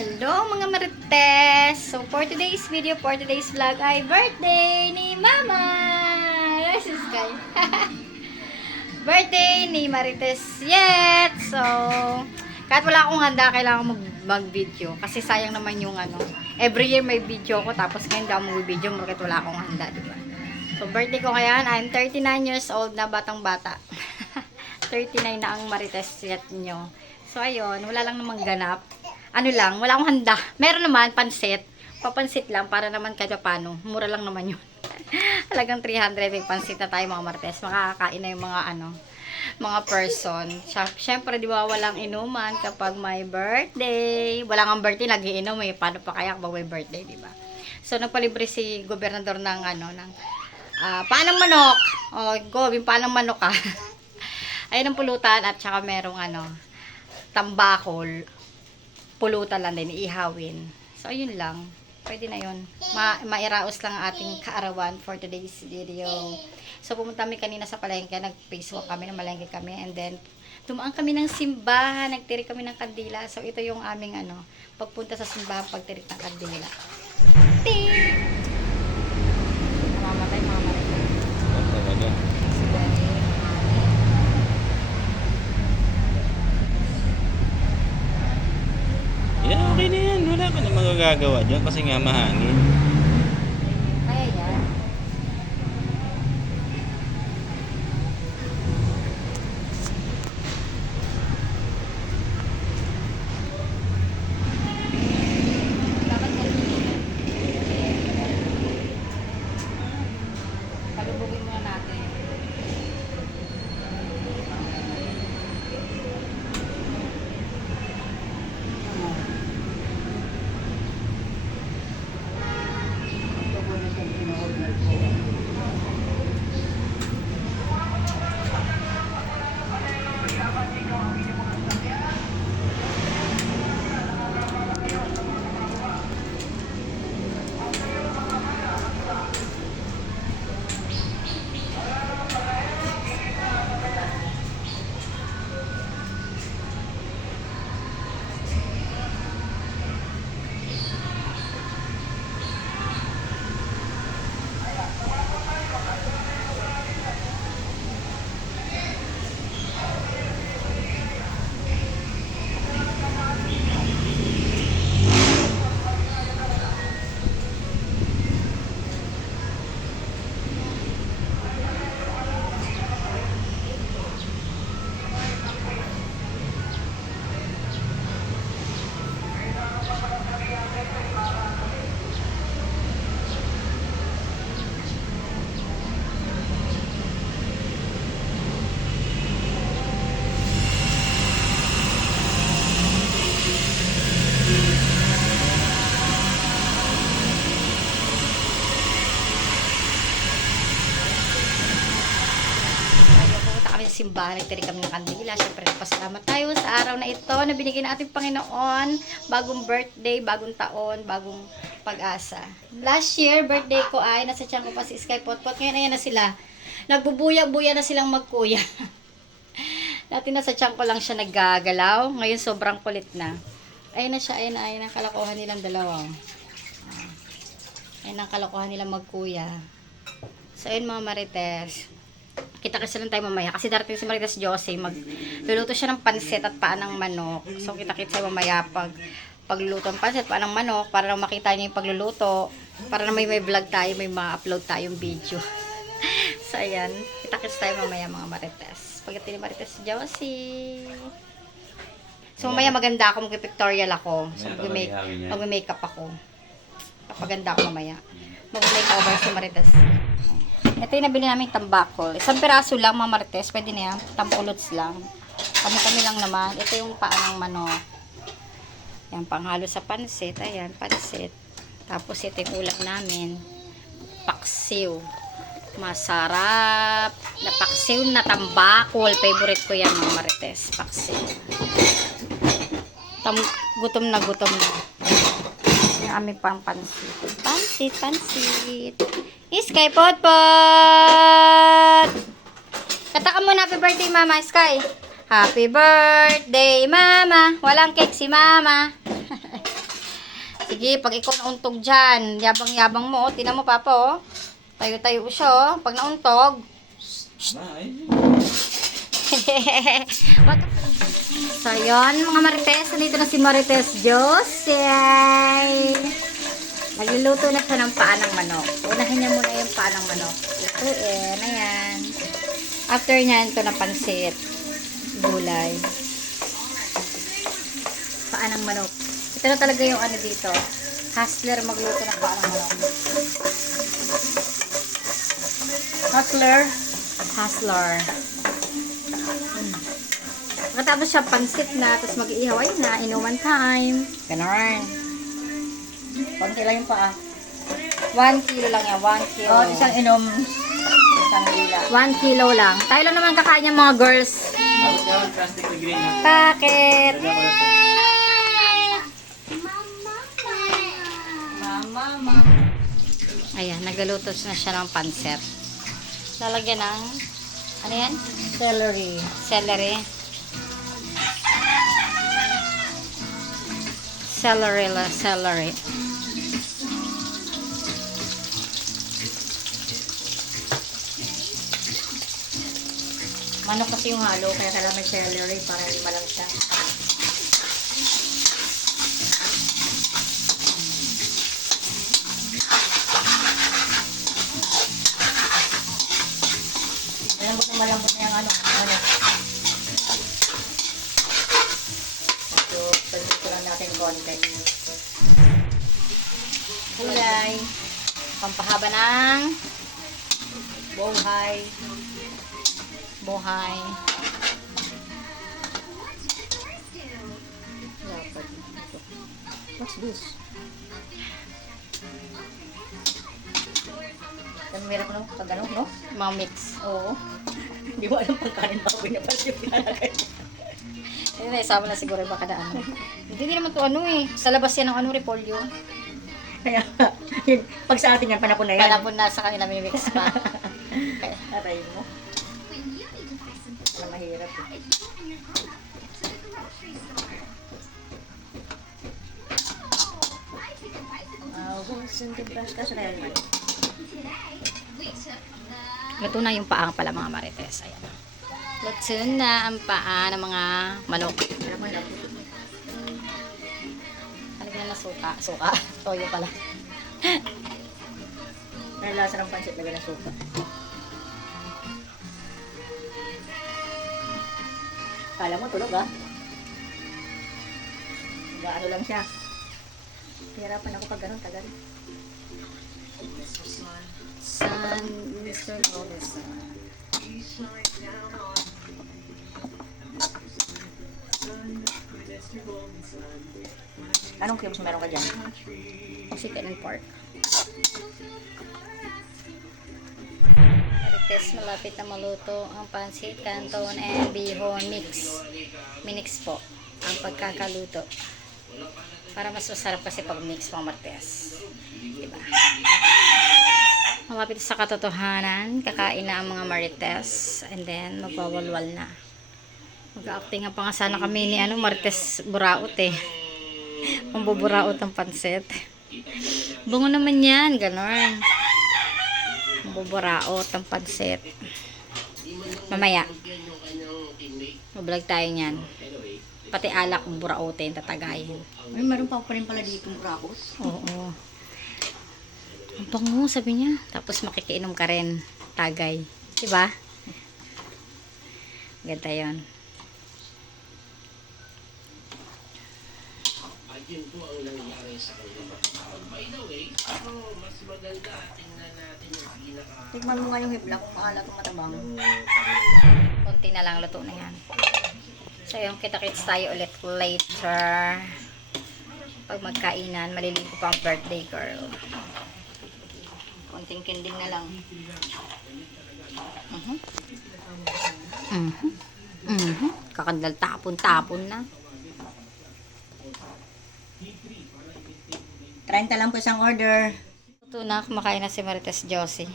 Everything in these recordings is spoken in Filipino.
Hello mga marites! So for today's video, for today's vlog ay birthday ni Mama! Yes, Sky! Birthday ni Marites Yet! So, kahit wala akong handa, kailangan mag-video. Kasi sayang naman yung every year may video ko, tapos ngayon daw mag-video, bakit wala akong handa, diba? So, birthday ko ngayon, I'm 39 years old na, batang-bata. 39 na ang Marites Yet nyo. So, ayun, wala lang namang ganap. Wala akong handa. Meron naman, pansit. Papansit lang, para naman kahit paano. Mura lang naman yun. Halagang 300, may pansit na tayo mga Marites. Makakakain na yung mga person. Siyempre, di ba, walang inuman kapag may birthday. Wala nga birthday, nag-iinom eh. Paano pa kaya kapag may birthday, di ba? So, nagpalibre si gobernador ng paanang manok. O, yung paanang manok ka. Ayun ang pulutan at saka merong tambakol. Pulutan lang din, iihawin. So, ayun lang. Pwede na yun. Mairaos lang ang ating kaarawan for today's video. So, pumunta kami kanina sa palengke. Nag-Facebook kami, namalengke kami. And then, tumaan kami ng simbahan. Nagtirik kami ng kandila. So, ito yung aming pagpunta sa simbahan, pagtirik ng kandila. Ting! Mamamatay. Yeah, okay na yan. Wala ka na magagagawa dyan kasi nga mahangin. Kaya yan. Palubugin muna natin. Simbahan, nagtirik kami ng kandila. Siyempre, nagpasalamat tayo sa araw na ito na binigyan ng ating Panginoon. Bagong birthday, bagong taon, bagong pag-asa. Last year, birthday ko ay nasa tiyan ko pa si Sky Potpot. Ngayon, ayan na sila. Nagbubuya-buya na silang magkuya. Dati nasa tiyan ko lang siya naggagalaw. Ngayon, sobrang kulit na. Ayun na siya, ayun na kalokohan nilang dalawa. Ayun ang kalokohan nilang magkuya. So, ayun mga Marites. Kita kasi lang tayo mamaya. Kasi darating si Marites Josie, magluluto siya ng pansit at paanang manok. So, kita-kita tayo mamaya pagluluto ng pansit, paanang manok, para na makita niyo yung pagluluto. Para na may vlog tayo, may ma-upload tayong video. So, ayan. Kita-kita tayo mamaya mga Marites. Pagdating ni Marites Josie. So, mamaya maganda ako, mag-pictorial ako. So, mag-makeup ako. Kapaganda ako mamaya. Mag-makeover si Marites. Ito yung nabili namin tambakol. Isang piraso lang mga Marites. Pwede na yan. Tampulots lang. Kami lang naman. Ito yung paanang manok. Yan, panghalo sa pansit. Ayan, pansit. Tapos ito yung ulam namin. Paksiw. Masarap. Na paksiw na tambakol. Favorite ko yan mga Marites. Paksiw. Gutom na. Yung aming pang pansit. Pansit. Sky Potpot! Kata ka muna, happy birthday mama, Sky. Happy birthday mama. Walang cake si mama. Sige, pag ikaw nauntog dyan, yabang-yabang mo, oh. Tinan mo, Papa, oh. Tayo-tayo siya, oh. Pag nauntog, so, yun, mga Marites. Nandito na si Marites Jose. Nagluluto na siya ng paa ng manok. Unahin niya muna yung paa ng manok. Lutuin. Ayan. After niyan, ito na pansit. Gulay. Paa ng manok. Ito na talaga yung ano dito. Hustler magluto ng paa ng manok. Hustler. Pagkatapos siya pansit na, tapos mag-iihaw, ayun na, inuman time. Ganon. Konti lang yung paa. 1 kilo lang yan, 1 kilo. Oh, isang inom. Isang lila. 1 kilo lang. Tayo lang naman kakain yung mga girls. Abot ka ang plastic na green ha. Bakit? Mama. Ayan, nagaluto na siya ng pansit. Lalagyan ng, ano yan? Celery. Celery. Celery. Manok kasi yung halo, kaya kailangan may celery para hindi malang siya. Malambot na malambot na yung ano. So, pagdito lang natin konti. Gulay. Pampahaba ng Buhay. buhay. What's this? Ang hirap no? Pag ano, no? Mga mix. Oo. Hindi mo alam pang kanin baboy na pala yung pinalagay. Ayun na, isama na siguro baka na ano. Hindi naman to ano eh. Sa labas yan ng ano, repolyo. Kaya, yun, pag sa atin yan, panapon na yan. Panapon na sa kanila may mix pa. Okay. Aray mo. Wala mahirap eh. Kaso na yan man. Luto na yung paa pala mga Marites. Ayan. Luto na ang paa ng mga manok. Alam mo na. Halagyan na suka. Suka. Toyo pala. Nalasa ng pansit, lagyan ng suka. Kala mo tulog ah. Gaano lang siya. Hirapan ako pag ganun, tagal. San Mr. Robinson. Anong cubes meron ka dyan? Chicken and pork. Marites, malapit na maluto ang pansit, canton, and bihon mix. Minix po ang pagkakaluto. Para mas masarap kasi pag mix mga Marites. Diba? Malapit sa katotohanan, kakain na ang mga Marites, and then magwawalwal na. Mag-acting nga pa nga sana kami ni Marites Buraot eh. Mambuburaot ang pansit. Bungo naman yan, ganon. Mambuburaot ang pansit. Mamaya. Mablog tayo niyan. Pati alak, buraotin, tatagayin. Ay, meron pa rin pala dito brakos. Oo. Ang bango, sabi niya. Tapos makikiinom ka rin. Tagay. Diba? Ganda yun. Yun po ang nangyari sa kanila. By the way, mas maganda tingnan natin yung pinaka Tikman mo nga yung hiplak, mahala itong matabang. Konti na lang, luto na yan. So yung kita-kits tayo ulit later. Pag magkainan, maliligo pa ang birthday girl. Konting kinding na lang. Kakandal tapon-tapon na. 30 lang po isang order. Luto na, kumakain na si Marites Josie.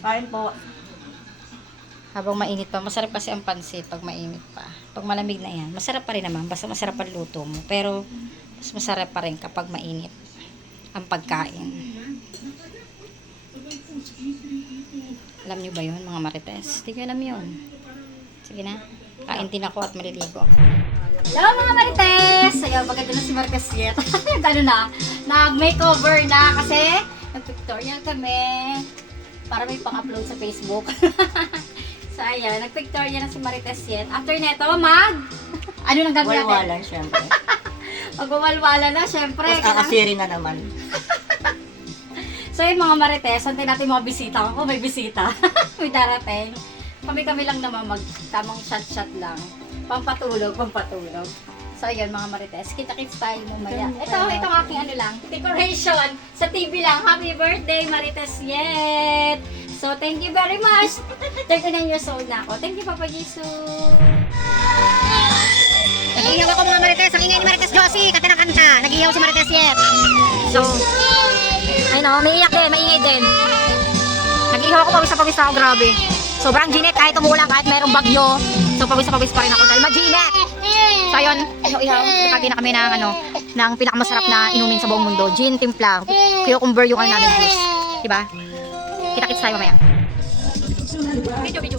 Kain po. Habang mainit pa, masarap kasi ang pansit pag mainit pa. Pag malamig na yan, masarap pa rin naman. Basta masarap ang luto mo. Pero, Mas masarap pa rin kapag mainit ang pagkain. Alam nyo ba yun, mga marites? Hindi ko alam yun. Sige na, kain din ako at maliligo ako. Hello mga marites! Ayaw, maganda na si Marites yet. Ano na, nag-makeover na kasi nag-pictorial kami para may pang-upload sa Facebook. So ayan, nag-pictorial na si Marites yet. After neto, ano nang gagawin natin? Walwalan, syempre. Magwawalwala na, syempre. Tapos kakasiri na naman. So yun mga marites, antay natin mga bisita. Ako may bisita. May darating. Kami-kami lang naman tamang shot-shot lang. Pampatulog. So yun mga marites, kita-kits tayo mamaya. Ito aking ano lang, decoration sa TV lang. Happy birthday Marites Yet! So thank you very much. 39 years old na ako. Thank you Papa Jesus. Nag-ihaw ako mga marites. Ang ingay ni Marites Josie, kanta ng kanta. Nag-ihaw si Marites Yet. So, ay no, umiiyak din, maingay din. Nag-ihaw ako, pawis ako, grabe. Sobrang ginit, kahit umuulan, kahit mayroong bagyo. So, pawis pa rin ako dahil maginit. So, ayun, ihaw. Ikati na kami ng pinakamasarap na inumin sa buong mundo. Gin, timpla, cucumber yung namin juice. Diba? Kita-kits tayo mamaya. Video.